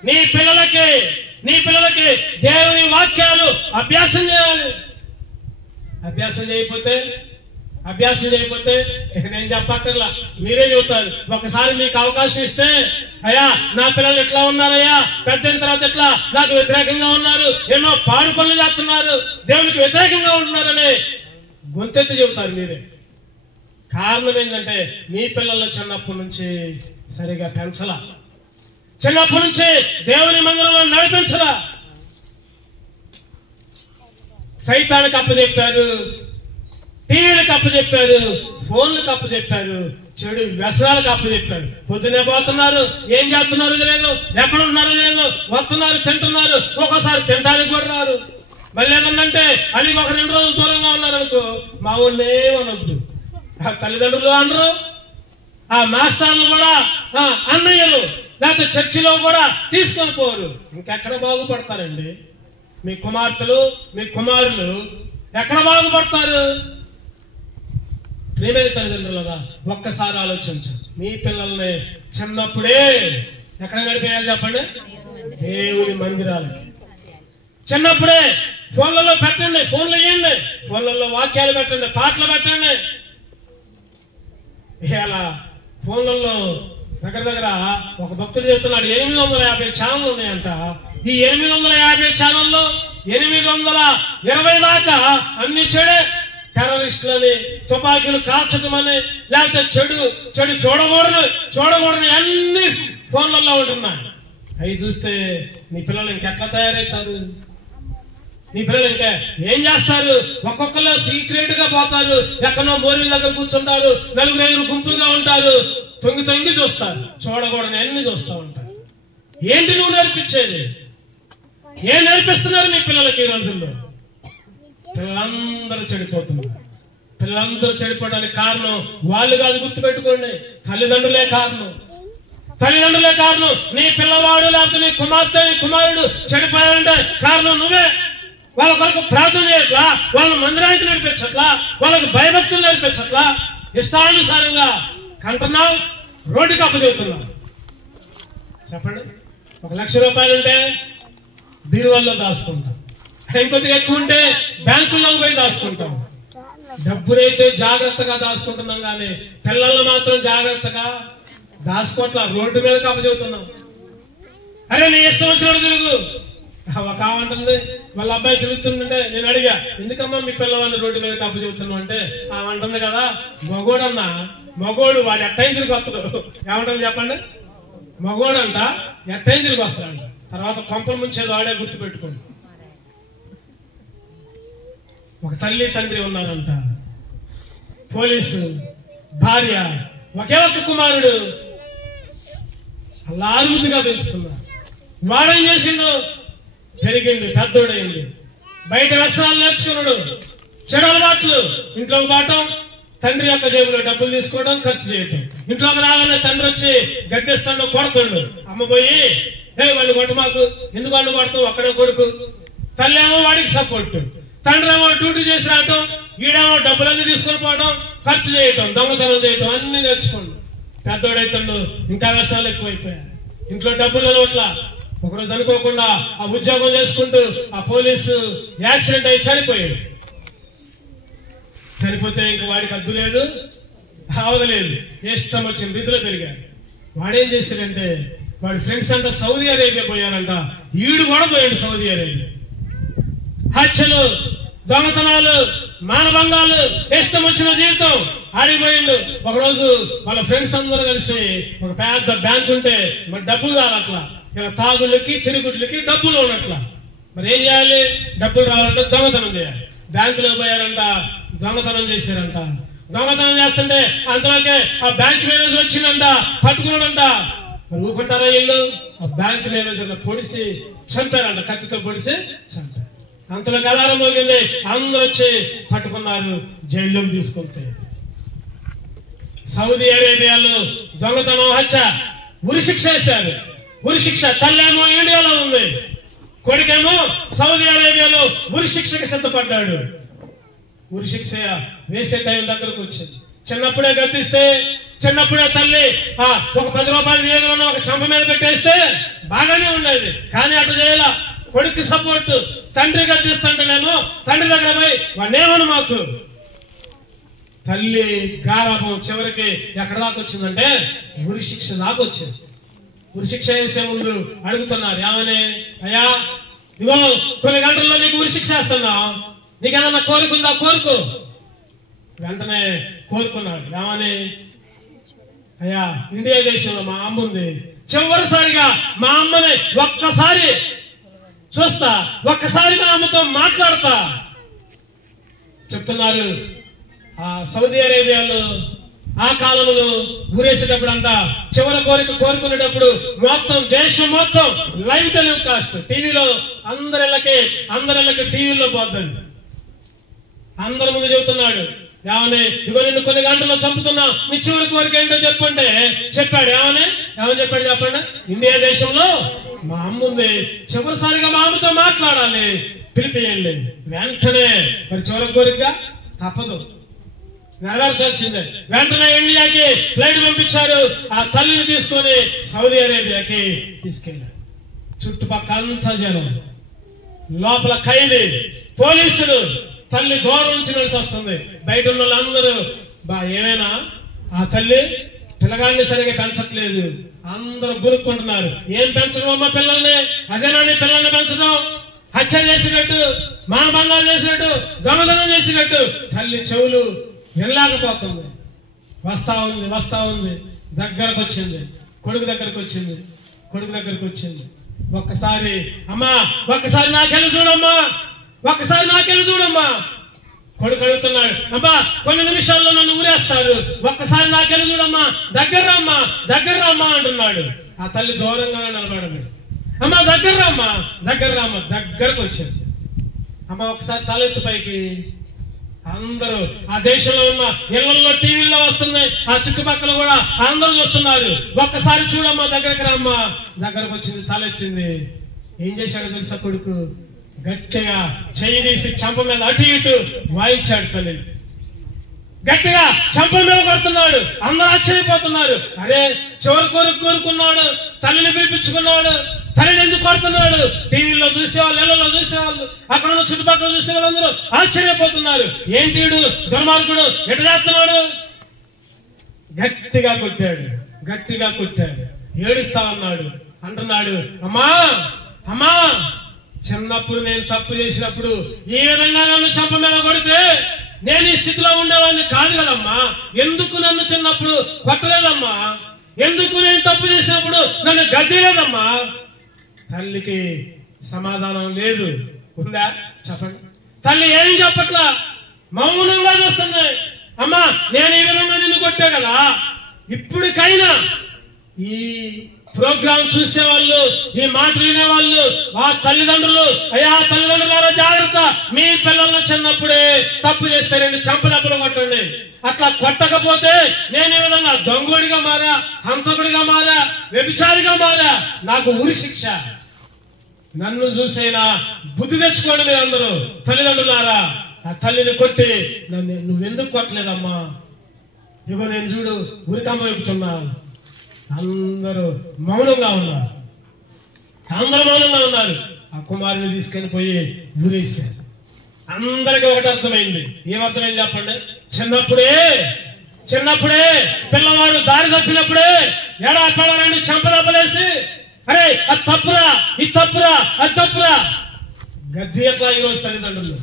నీ పిల్లలకి దేవుని వాక్యాలు అభ్యాసం చేయాలి. అభ్యాసం చేయకపోతే ఇక నేను చెప్పక్కర్లా, మీరే చెబుతారు. ఒకసారి మీకు అవకాశం ఇస్తే, అయ్యా నా పిల్లలు ఎట్లా ఉన్నారయ్యా, పెద్దయిన తర్వాత ఎట్లా నాకు వ్యతిరేకంగా ఉన్నారు, ఎన్నో పాడు పనులు చేస్తున్నారు, దేవునికి వ్యతిరేకంగా ఉంటున్నారని గొంతెత్తి చెబుతారు మీరే. కారణం ఏంటంటే మీ పిల్లలు చిన్నప్పటి నుంచి సరిగా పెంచలా, చిన్నప్పటి నుంచి దేవుని మందిరంలో నడిపించరా. సైతానికి అప్పచెప్పారు, టీవీలకు అప్పచెప్పారు, ఫోన్లకు అప్పచెప్పారు, చెడు వ్యసనాలకు అప్పచెప్పారు. పొద్దునే పోతున్నారు, ఏం చేస్తున్నారు లేదు, ఎక్కడ ఉన్నారో లేదు, వస్తున్నారు, తింటున్నారు, ఒక్కోసారి తినడానికి కూడా రారు. మళ్ళీ ఏమన్నంటే అది ఒక 2 రోజులు దూరంగా ఉన్నారనుకో, మా ఊళ్ళో ఏమనొద్దు, తల్లిదండ్రులు అనరు, ఆ మాస్టర్లు కూడా అన్నయ్యలు లేకపోతే చర్చిలో కూడా తీసుకొని పోరు. ఇంకెక్కడ బాగుపడతారండి? మీ కుమార్తెలు మీ కుమారులు ఎక్కడ బాగుపడతారు? ప్రియమైన తల్లిదండ్రులుగా ఒక్కసారి ఆలోచించు. మీ పిల్లల్ని చిన్నప్పుడే ఎక్కడ గడిపేయాలి చెప్పండి? దేవుని మందిరాలకి. చిన్నప్పుడే ఫోన్లలో పెట్టండి, ఫోన్లు వేయండి, ఫోన్లలో వాక్యాలు పెట్టండి, పాటలు పెట్టండి. ఇలా ఫోన్లలో దగ్గర ఒక భక్తుడు చెప్తున్నాడు 850 ఛానల్ ఉన్నాయంట. ఈ 850 ఛానల్లో 820 దాకా అన్ని చెడే. టెర్రరిస్టులని, తుపాకీలు కాల్చడమని, లేకపోతే చెడు చూడకూడని అన్ని ఫోన్లలో ఉంటున్నాయి. అవి చూస్తే నీ పిల్లలు ఇంకెట్లా తయారవుతారు? నీ పిల్లలు ఇంకా ఏం చేస్తారు? ఒక్కొక్కరు సీక్రెట్ గా పోతారు, ఎక్కడో మోరీల దగ్గర కూర్చుంటారు, 4-5 గుంపులుగా ఉంటారు, తొంగి చూస్తారు, చూడకూడని అన్ని చూస్తూ ఉంటారు. ఏంటి నువ్వు నేర్పించేది? ఏం నేర్పిస్తున్నారు మీ పిల్లలకి ఈ రోజుల్లో? పిల్లలందరూ చెడిపోతున్నారు. పిల్లలందరూ చెడిపోవడానికి కారణం వాళ్ళు కాదు, గుర్తుపెట్టుకోండి, తల్లిదండ్రులే కారణం. నీ పిల్లవాడు లేకపోతే నీ కుమార్తె నీ కుమారుడు చెడిపోయాడంటే కారణం నువ్వే. వాళ్ళ కొరకు ప్రార్థన చేయట్లా, వాళ్ళ మందిరానికి నడిపించట్లా, వాళ్ళకి భయభక్తులు నేర్పించట్లా, ఇష్టానుసారంగా కంటున్నావు, రోడ్డుకి అప్పచెబుతున్నావు. చెప్పండి, 1 లక్ష రూపాయలు ఉంటే బీరువాల్లో దాచుకుంటాం, ఇంకొద్దిగా ఎక్కువ ఉంటే బ్యాంకుల్లో పోయి దాచుకుంటాం. డబ్బునైతే జాగ్రత్తగా దాచుకుంటున్నాం, కానీ పిల్లలను మాత్రం జాగ్రత్తగా దాచుకోవట్లా, రోడ్డు మీద అప్పచెబుతున్నాం. అరే నీ ఇష్టం వచ్చినట్టు తిరుగు. ఒక ఆమంటుంది, వాళ్ళ అబ్బాయి తిరుగుతుంటే నేను అడిగా, ఎందుకమ్మా మీ పిల్లవాడిని రోడ్డు మీద అప్పచెబుతున్నావు అంటే ఆమంటుంది కదా, మగోడు వాడు ఎట్టైన తిరిగి వస్తాడు. ఏమంటుంది చెప్పండి? మగోడంట ఎట్టైన తిరిగి వస్తాడంట, తర్వాత కొంపలు ముంచేది వాడే, గుర్తుపెట్టుకోండి. ఒక తల్లి తండ్రి ఉన్నారంట, పోలీసు భార్య, ఒకే ఒక్క కుమారుడు, అలా ఆరుముద్దుగా పెంచుకున్నారు. వాడేం చేసిండు? పెరిగిండు, పెద్దోడైంది, బయట వ్యసనాలు నేర్చుకున్నాడు, చెడు అలవాట్లు, ఇంట్లో పాఠం, తండ్రి యొక్క జేబులో డబ్బులు తీసుకోవడం, ఖర్చు చేయటం. ఇంట్లోకి రాగానే తండ్రి వచ్చి గద్దెస్తాడు, కొడుతుండు. అమ్మ పోయి వాళ్ళు కొట్టు, మాకు ఎందుకు వాళ్ళు కొడతావు, అక్కడే కొడుకు. తల్లి ఏమో వాడికి సపోర్ట్, తండ్రి ఏమో డ్యూటీ చేసి రావటం, ఈడేమో డబ్బులన్నీ తీసుకొని పోవడం, ఖర్చు చేయటం, దొంగతనం చేయటం, అన్ని నేర్చుకోండు. పెద్దోడైతుండు, ఇంకా వ్యసనాలు ఎక్కువైపోయాయి. ఇంట్లో డబ్బులు అట్లా. ఒకరోజు అనుకోకుండా ఆ ఉద్యోగం చేసుకుంటూ ఆ పోలీసు యాక్సిడెంట్ అయి చనిపోయాడు. చనిపోతే ఇంక వాడికి అద్దు లేదు, అవదలేదు, ఇష్టం వచ్చిన రీతిలో పెరిగాడు. వాడేం చేశాడంటే, వాడి ఫ్రెండ్స్ అంతా సౌదీ అరేబియా పోయారంట, ఈడు కూడా పోయాడు సౌదీ అరేబియా. హత్యలు, దొంగతనాలు, మానభంగాలు, ఇష్టం వచ్చిన జీవితం ఆడిపోయిండు. ఒకరోజు వాళ్ళ ఫ్రెండ్స్ అందరూ కలిసి ఒక పెద్ద బ్యాంక్ ఉంటే మరి డబ్బులు కావాలట్లా, ఇలా తాగుళ్ళకి తిరుగుట్లకి డబ్బులు ఉన్నట్లా. మరి ఏం చేయాలి? డబ్బులు రావాలంటే దొంగతనం చేయాలి. బ్యాంకులో పోయారంట, దొంగతనం చేశారంట. దొంగతనం చేస్తుంటే అంతలోకే ఆ బ్యాంక్ మేనేజర్ వచ్చిందంట, పట్టుకున్నాడంట. మరి ఊరుకుంటారా వీళ్ళు? ఆ బ్యాంక్ మేనేజర్ పొడిసి చంపారంట, కత్తితో పొడిసి చంపారు. అంతలోకి అలారం మోగింది, అందరూ వచ్చి పట్టుకున్నారు, జైల్లోకి తీసుకొస్తే. సౌదీ అరేబియాలో దొంగతనం, హత్య, ఉరిశిక్ష వేశారు. ఉరిశిక్ష. తల్లేమో ఇండియాలో ఉంది, కొడుకేమో సౌదీ అరేబియాలో ఉరిశిక్షకి సిద్ధపడ్డాడు. ఉరిశిక్ష వేసే టైం దగ్గరకు వచ్చింది. చిన్నప్పుడే గద్దిస్తే, చిన్నప్పుడే తల్లి ఒక 10 రూపాయలు ఏదైనా ఒక చెంప మీద పెట్టేస్తే బాగానే ఉండేది. కానీ అటు చేయాల. కొడుకు సపోర్ట్, తండ్రి గద్దిస్తుంటేనేమో తండ్రి దగ్గర పోయి వాడేమను మాకు. తల్లి గారాభం చివరికి ఎక్కడ దాకా వచ్చిందంటే ఉరిశిక్ష దాకా వచ్చింది. ఉరిశిక్ష వేసే ముందు అడుగుతున్నారు, ఏమని? అయ్యా ఇగో కొన్ని గంటల్లో నీకు ఉరిశిక్ష వేస్తున్నావు, నీకేదన్నా కోరుకుందా? కోరుకో. వెంటనే కోరుకున్నాడు. ఏమని? అయ్యా ఇండియా దేశంలో మా అమ్మ ఉంది, చివరిసారిగా మా అమ్మని ఒక్కసారి చూస్తా, ఒక్కసారి మా అమ్మతో మాట్లాడతా చెప్తున్నారు. ఆ సౌదీ అరేబియాలో ఆ కాలంలో ఊరేసేటప్పుడు అంట చివరి కోరిక కోరుకునేటప్పుడు మొత్తం దేశం మొత్తం లైవ్ టెలికాస్ట్ టీవీలో అందరిళ్ళకి టీవీలో పోతుంది. అందరి ముందు చెబుతున్నాడు, ఏమని, ఇగో నిన్ను కొన్ని గంటల్లో చంపుతున్నా, నీ చివరి కోరిక ఏంటో చెప్పంటే చెప్పాడు. ఏమని చెప్పాడు చెప్పండి? ఇండియా దేశంలో మా అమ్మ ఉంది, చివరిసారిగా మా అమ్మతో మాట్లాడాలి, పిలిపియండి. వెంటనే మరి చివరి కోరిక తప్పదు, నెరవేర్చాల్సిందే. వెంటనే ఇండియాకి ఫ్లైట్ పంపించారు. ఆ తల్లిని తీసుకొని సౌదీ అరేబియాకి తీసుకెళ్ళారు. చుట్టుపక్కల అంతా జనం, లోపల ఖైదీ, పోలీసులు. తల్లి దూరం నుంచి నడిచి వస్తుంది. బయట ఉన్న వాళ్ళందరూ ఏమైనా ఆ తల్లి పిల్లగాడిని సరిగా పెంచట్లేదు, అందరూ గురుక్కుంటున్నారు. ఏం పెంచడం అమ్మ పిల్లల్ని? అదేనా నీ పిల్లల్ని పెంచడం? హత్య చేసినట్టు, మానభంగాలు చేసినట్టు, దొంగతనం చేసినట్టు. తల్లి చెవులు వినలేకపోతుంది. వస్తా ఉంది. దగ్గరకు వచ్చింది, కొడుకు దగ్గరకు వచ్చింది. ఒక్కసారి అమ్మా, ఒక్కసారి నాకెళ్ళి చూడమ్మా, ఒక్కసారి నాకెళ్ళి చూడమ్మా. కొడుకు అడుగుతున్నాడు, అమ్మా కొన్ని నిమిషాల్లో నన్ను ఊరేస్తారు, ఒక్కసారి నాకెళ్ళి చూడమ్మా, దగ్గర రామ్మా అంటున్నాడు. ఆ తల్లి దూరంగానే నిలబడింది. అమ్మా దగ్గర రామ్మా. దగ్గరకు వచ్చింది. అమ్మ ఒకసారి తలెత్తు పైకి. అందరూ ఆ దేశంలో ఉన్న ఇళ్లలో టీవీల్లో వస్తున్నాయి, ఆ చుట్టుపక్కల కూడా అందరూ చూస్తున్నారు. ఒక్కసారి చూడమ్మా, దగ్గరకు రామ్మా. దగ్గరకు వచ్చింది, తలెత్తింది. ఏం చేశాడో తెలుసా కొడుకు? గట్టిగా చెయ్యి తీసి చంప మీద అటు ఇటు వాయించాడు తల్లి. గట్టిగా చంప మీద కొడుతున్నాడు. అందరూ ఆశ్చర్యపోతున్నారు. అరే చివరి కోరుకున్నాడు, తల్లిని పిలిపించుకున్నాడు, తల్లిని ఎందుకు కొడుతున్నాడు? టీవీలో చూసేవాళ్ళు, ఇళ్లలో చూసేవాళ్ళు, అక్కడ ఉన్న చుట్టుపక్కల చూసే వాళ్ళందరూ ఆశ్చర్యపోతున్నారు. ఏంటి వీడు దుర్మార్గుడు ఎటు చేస్తున్నాడు? గట్టిగా కొట్టాడు. ఏడుస్తా ఉన్నాడు. అంటున్నాడు, అమ్మా చిన్నప్పుడు నేను తప్పు చేసినప్పుడు ఈ విధంగా నన్ను చంప మీద కొడితే నేను ఈ స్థితిలో ఉండేవాడిని కాదు కదమ్మా. ఎందుకు నన్ను చిన్నప్పుడు కొట్టలేదమ్మా? ఎందుకు నేను తప్పు చేసినప్పుడు నన్ను గద్దలేదమ్మా? తల్లికి సమాధానం లేదు. ఉందా? చెప్పండి. తల్లి ఏం చెప్పట్లా, మౌనంగా చూస్తుంది. అమ్మా నేను ఈ విధంగా నిన్ను కొట్టా కదా, ఇప్పటికైనా ఈ ప్రోగ్రాం చూసేవాళ్ళు, ఈ మాట వినేవాళ్ళు, ఆ తల్లిదండ్రులు, అయ్యా తల్లిదండ్రులారా జాగ్రత్త, మీ పిల్లలను చిన్నప్పుడే తప్పు చేస్తే 2 చంపదెబ్బలు కొట్టండి. అట్లా కొట్టకపోతే నేను ఈ విధంగా దొంగోడిగా మారా, హంతకుడిగా మారా, వ్యభిచారిగా మారా, నాకు ఉరి శిక్ష. నన్ను చూసైనా బుద్ధి తెచ్చుకోండి మీరందరూ తల్లిదండ్రులారా. ఆ తల్లిని కొట్టి నువ్వెందుకు కొట్టలేదమ్మా? ఇగో నేను చూడు ఉరికమ్మ వైపుతున్నా. అందరూ మౌనంగా ఉన్నారు. ఆ కుమారుని తీసుకొని పోయి ఊరేశారు. అందరికీ ఒకటి అర్థమైంది. ఏమర్థమైంది చెప్పండి? చిన్నప్పుడే పిల్లవాడు దారి తప్పినప్పుడే ఎడా పిల్లవాడిని చంపదెబ్బలేసి, అరే అది తప్పురా, ఇది తప్పురా, అది తప్పురా, గద్ది ఎట్లా ఈరోజు తల్లిదండ్రులు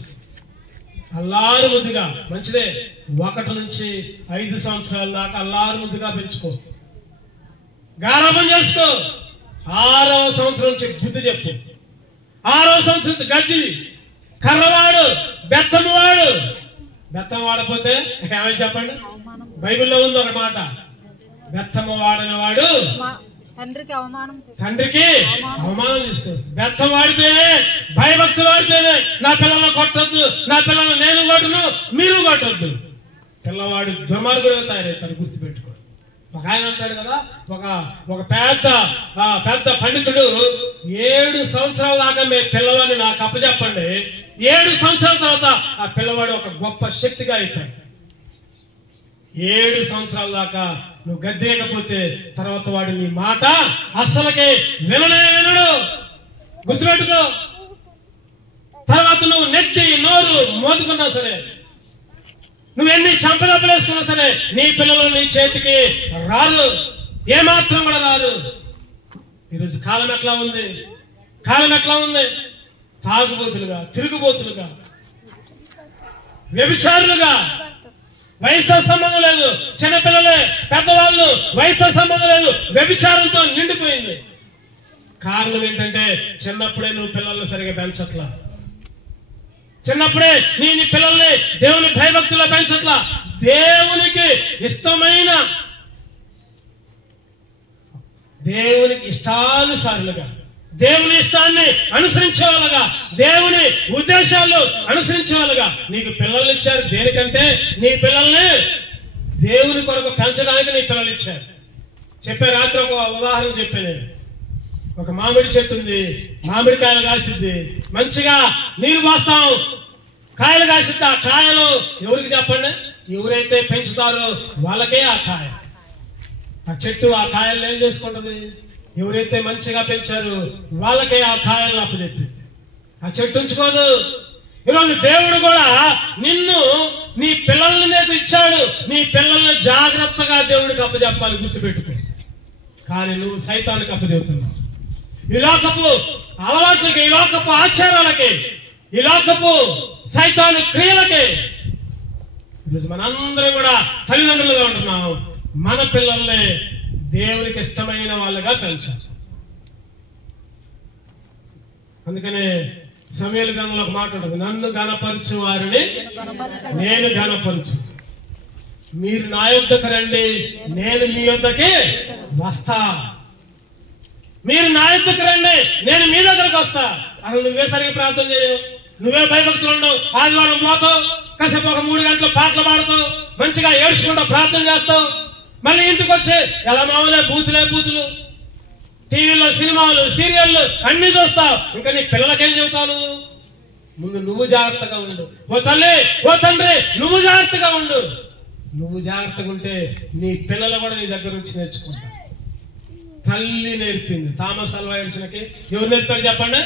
అల్లారు ముద్దుగా, మంచిదే 1 నుంచి 5 సంవత్సరాల దాకా అల్లారు ముద్దుగా పెంచుకో, గారాబం చేసుకో. 6వ సంవత్సరం నుంచి బుద్ధి చెప్పు. 6వ సంవత్సరం నుంచి గజ్జి, కర్రవాడు, బెత్తము వాడపోతే ఏమని చెప్పండి? బైబిల్లో ఉంది ఒక మాట, బెత్తము వాడని వాడు తండ్రికి అవమానం తీసుకొస్తుంది. బెత్తం వాడితేనే, భయభక్తులు వాడితేనే నా పిల్లలను కొట్టొద్దు, నా పిల్లలను నేను కొట్టను, మీరు కొట్టొద్దు. పిల్లవాడు దుర్మార్గుడు తయారవుతాడు. గుర్తుపెట్టుకో. ఒక ఆయన అంటాడు కదా, ఒక పెద్ద పండితుడు 7 సంవత్సరాల దాకా మీ పిల్లవాడిని నాకు అప్పచెప్పండి, 7 సంవత్సరాల తర్వాత ఆ పిల్లవాడు ఒక గొప్ప శక్తిగా అవుతాడు. 7 సంవత్సరాల దాకా నువ్వు గద్దేయకపోతే తర్వాత వాడు నీ మాట అస్సలకే వినడు. గుర్తుపెట్టుకో. తర్వాత నువ్వు నెత్తి నోరు మోదుకున్నా సరే, నువ్వెన్ని చంపదెబ్బలేసుకున్నా సరే, నీ పిల్లలు నీ చేతికి రారు, ఏమాత్రం కూడా రారు. ఈరోజు కాలం ఎట్లా ఉంది? తాగుబోతులుగా, తిరుగుబోతులుగా, వ్యభిచారులుగా, వయసుతో సంబంధం లేదు. చిన్నపిల్లలే, పెద్దవాళ్ళు, వయసుతో సంబంధం లేదు, వ్యభిచారంతో నిండిపోయింది. కారణం ఏంటంటే చిన్నప్పుడే నువ్వు పిల్లల్ని సరిగా పెంచట్లా. చిన్నప్పుడే నీ పిల్లల్ని దేవుని భయభక్తుల్లో పెంచట్లా. దేవునికి ఇష్టానుసారులుగా, దేవుని ఇష్టాన్ని అనుసరించే వాళ్ళగా, దేవుని ఉద్దేశాలు అనుసరించే వాళ్ళగా నీకు పిల్లలు ఇచ్చారు. దేనికంటే నీ పిల్లల్ని దేవుని కొరకు పెంచడానికి నీ పిల్లలు ఇచ్చారు. చెప్పే రాత్రి ఒక ఉదాహరణ చెప్పాను నేను. ఒక మామిడి చెట్టు ఉంది, మామిడికాయలు కాసిద్ది, మంచిగా నీరు పోస్తాం, కాయలు కాసిద్ది. ఆ కాయలు ఎవరికి చెప్పండి? ఎవరైతే పెంచుతారో వాళ్ళకే ఆ కాయ. ఆ చెట్టు ఆ కాయలను ఏం చేసుకుంటుంది? ఎవరైతే మంచిగా పెంచారో వాళ్ళకే ఆ కాయలను అప్పచెప్పి ఆ చెట్టు ఉంచుకోదు. ఈరోజు దేవుడు కూడా నిన్ను, నీ పిల్లల్ని నీకు ఇచ్చాడు. నీ పిల్లల్ని జాగ్రత్తగా దేవుడికి అప్పచెప్పాలి, గుర్తుపెట్టుకో. కానీ నువ్వు సైతానికి అప్పచెప్తున్నావు. ఈ లోకపు అలవాట్లకి, ఈ లోకపు ఆచారాలకి, ఈ లోకపు సైతాను క్రియలకి ఈరోజు మనందరం కూడా తల్లిదండ్రులుగా ఉంటున్నాం. మన పిల్లల్ని దేవునికి ఇష్టమైన వాళ్ళగా పెంచాలి. అందుకనే సమూయేలు గ్రంథంలో ఒక మాట ఉంటుంది, నన్ను గణపరచు వారిని నేను గణపరచు. మీరు నా యొద్దకు రండి, నేను మీ యొద్దకి వస్తా. మీరు నా యొద్దకు రండి, నేను మీ దగ్గరకు వస్తా. అసలు నువ్వే సరిగ్గా ప్రార్థన చేయవు, నువ్వే భయభక్తులు ఉండవు. ఆదివారం పోతావు, కాసేపు ఒక 3 గంటలు పాటలు పాడతావు, మంచిగా ఏడ్చుకుంటా ప్రార్థన చేస్తావు. మళ్ళీ ఇంటికి వచ్చి ఎలా మామూలే బూతులు, టీవీలో సినిమాలు, సీరియళ్ళు అన్ని చూస్తావు. ఇంకా నీ పిల్లలకేం చెబుతావు? ముందు నువ్వు జాగ్రత్తగా ఉండు. ఓ తల్లి, ఓ తండ్రి, నువ్వు జాగ్రత్తగా ఉండు. నువ్వు జాగ్రత్తగా ఉంటే నీ పిల్లలు కూడా నీ దగ్గర నుంచి నేర్చుకుంటారు. తల్లి నేర్పింది. థామస్ అల్వా ఎడిసన్కి ఎవరు నేర్పారు చెప్పండి?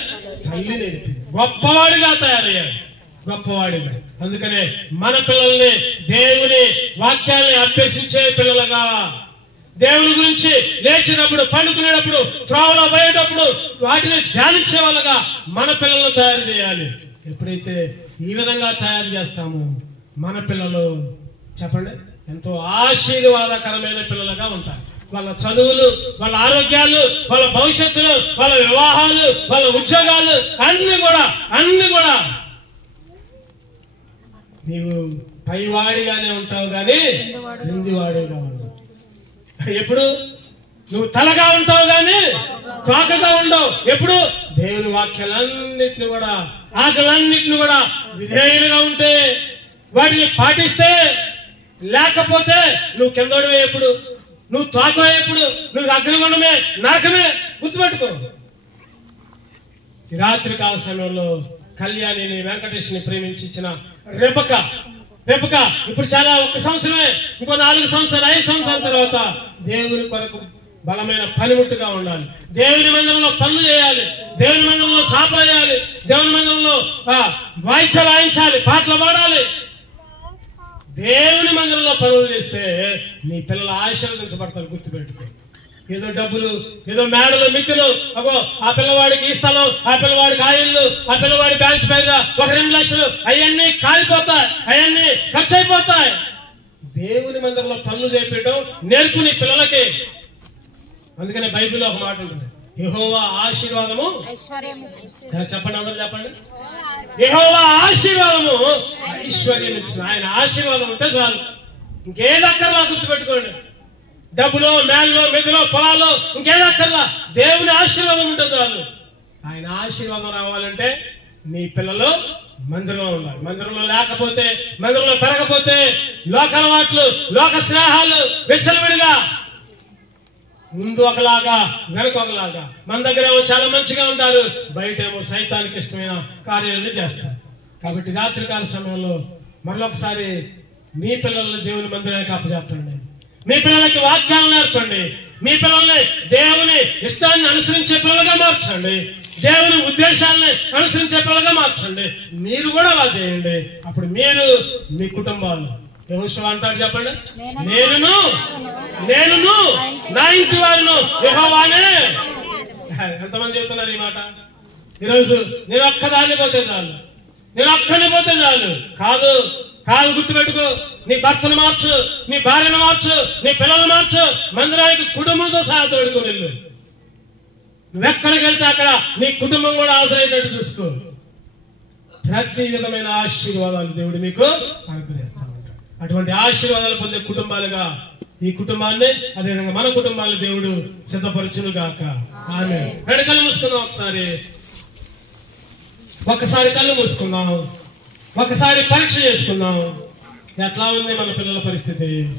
తల్లి నేర్పింది. గొప్పవాడిగా తయారయ్యాడు, గొప్పవాడిగా. అందుకనే మన పిల్లల్ని దేవుని వాక్యాన్ని అభ్యసించే పిల్లలుగా, దేవుని గురించి లేచినప్పుడు, పండుకునేటప్పుడు, త్రోవలో పోయేటప్పుడు వాటిని ధ్యానించే వాళ్ళగా మన పిల్లలను తయారు చేయాలి. ఎప్పుడైతే ఈ విధంగా తయారు చేస్తామో మన పిల్లలు చెప్పండి ఎంతో ఆశీర్వాదకరమైన పిల్లలుగా ఉంటారు. వాళ్ళ చదువులు, వాళ్ళ ఆరోగ్యాలు, వాళ్ళ భవిష్యత్తులు, వాళ్ళ వివాహాలు, వాళ్ళ ఉద్యోగాలు అన్ని కూడా నీవు పైవాడిగానే ఉంటావు కానీ కిందివాడిగా ఉండవు. ఎప్పుడు నువ్వు తలగా ఉంటావు కానీ తోకగా ఉండవు. ఎప్పుడు దేవుని వాక్యాలన్నింటినీ కూడా, ఆకలన్నింటినీ కూడా విధేయులుగా ఉంటే, వాటిని పాటిస్తే, లేకపోతే నువ్వు కిందోడివే. ఎప్పుడు నువ్వు తోకవే, ఎప్పుడు నువ్వు అగ్నిగుండమే, నరకమే. గుర్తుపెట్టుకో. ఈ రాత్రి కాల సమయంలో కళ్యాణిని, వెంకటేష్ని ప్రేమించి ఇచ్చిన రెబెకా ఇప్పుడు చాలా 1 సంవత్సరమే, ఇంకో 4 సంవత్సరాలు, 5 సంవత్సరాల తర్వాత దేవుని కొరకు బలమైన పనిముట్టుగా ఉండాలి. దేవుని మందిరంలో పనులు చేయాలి, దేవుని మందిరంలో చాపలు వేయాలి, దేవుని మందిరంలో వాయిద్యాలు వాయించాలి, పాటలు పాడాలి. దేవుని మందిరంలో పనులు చేస్తే నీ పిల్లలు ఆశీర్వదించబడతారు. గుర్తుపెట్టుకో. ఏదో డబ్బులు, ఏదో మేడలు, మిత్తులు, అగో ఆ పిల్లవాడికి ఈ స్థలం, ఆ పిల్లవాడికి ఆ ఇల్లు, ఆ పిల్లవాడి బ్యాంక్ పైన 1-2 లక్షలు, అవన్నీ కాలిపోతాయి, అవన్నీ ఖర్చు అయిపోతాయి. దేవుని మందిరంలో పనులు చేపించడం నేర్పు నీ పిల్లలకి. అందుకనే బైబిల్లో ఒక మాట ఉంటుంది, యెహోవా ఆశీర్వాదము, చెప్పండి అందరూ చెప్పండి, యెహోవా ఆశీర్వాదము ఐశ్వర్యం ఇచ్చిన. ఆయన ఆశీర్వాదం ఉంటే చాలు, ఇంకేదక్కర్లా. గుర్తుపెట్టుకోండి. డబ్బులో, మేళ్ళలో, మెదలో, పొలాల్లో ఇంకేదక్కర్లా. దేవుని ఆశీర్వాదం ఉంటే చాలు. ఆయన ఆశీర్వాదం రావాలంటే నీ పిల్లలు మందిరంలో ఉండాలి. మందిరంలో లేకపోతే, మందిరంలో పెరగపోతే లోక అలవాట్లు, లోక స్నేహాలు విచ్చలవిడిగా, ముందు ఒకలాగా వెనక ఒకలాగా. మన దగ్గర ఏమో చాలా మంచిగా ఉంటారు, బయట ఏమో సైతానికి ఇష్టమైన కార్యాలను చేస్తారు. కాబట్టి రాత్రికాల సమయంలో మరొకసారి మీ పిల్లల్ని దేవుని మందిరానికి అప్పచెప్పండి. మీ పిల్లలకి వాక్యాలను నేర్పండి. మీ పిల్లల్ని దేవుని ఇష్టాన్ని అనుసరించే పిల్లలుగా మార్చండి. దేవుని ఉద్దేశాలని అనుసరించే పిల్లలుగా మార్చండి. మీరు కూడా అలా చేయండి. అప్పుడు మీరు, మీ కుటుంబాలు, యెహోషువ అంటాడు చెప్పండి, నేనును నా ఇంటి వారిను యెహోవానే. ఎంతమంది చెబుతున్నారు ఈ మాట? ఈరోజు నేను ఒక్కదాన్ని పోతే చాలు, నేను ఒక్కడిని పోతే చాలు. కాదు, గుర్తుపెట్టుకో. నీ భర్తను మార్చు, నీ భార్యను మార్చు, నీ పిల్లలు మార్చు. మందిరానికి కుటుంబంతో సహా తోడుకొని వెళ్ళు. నువ్వెక్కడికి వెళ్తే అక్కడ నీ కుటుంబం కూడా అవసరమయ్యేటట్టు చూసుకో. ప్రతి విధమైన ఆశీర్వాదాలు దేవుడు మీకు అనుగ్రహిస్తా ఉంటాడు. అటువంటి ఆశీర్వాదాలు పొందే కుటుంబాలుగా ఈ కుటుంబాన్ని అదేవిధంగా మన కుటుంబాన్ని దేవుడు సిద్ధపరచును గాక. ఆమేన్. రెండు కళ్ళు మూసుకుందాం. ఒకసారి కళ్ళు మూసుకుందాం. ఒకసారి పరీక్ష చేసుకుందాం. ఎట్లా ఉంది మన పిల్లల పరిస్థితి?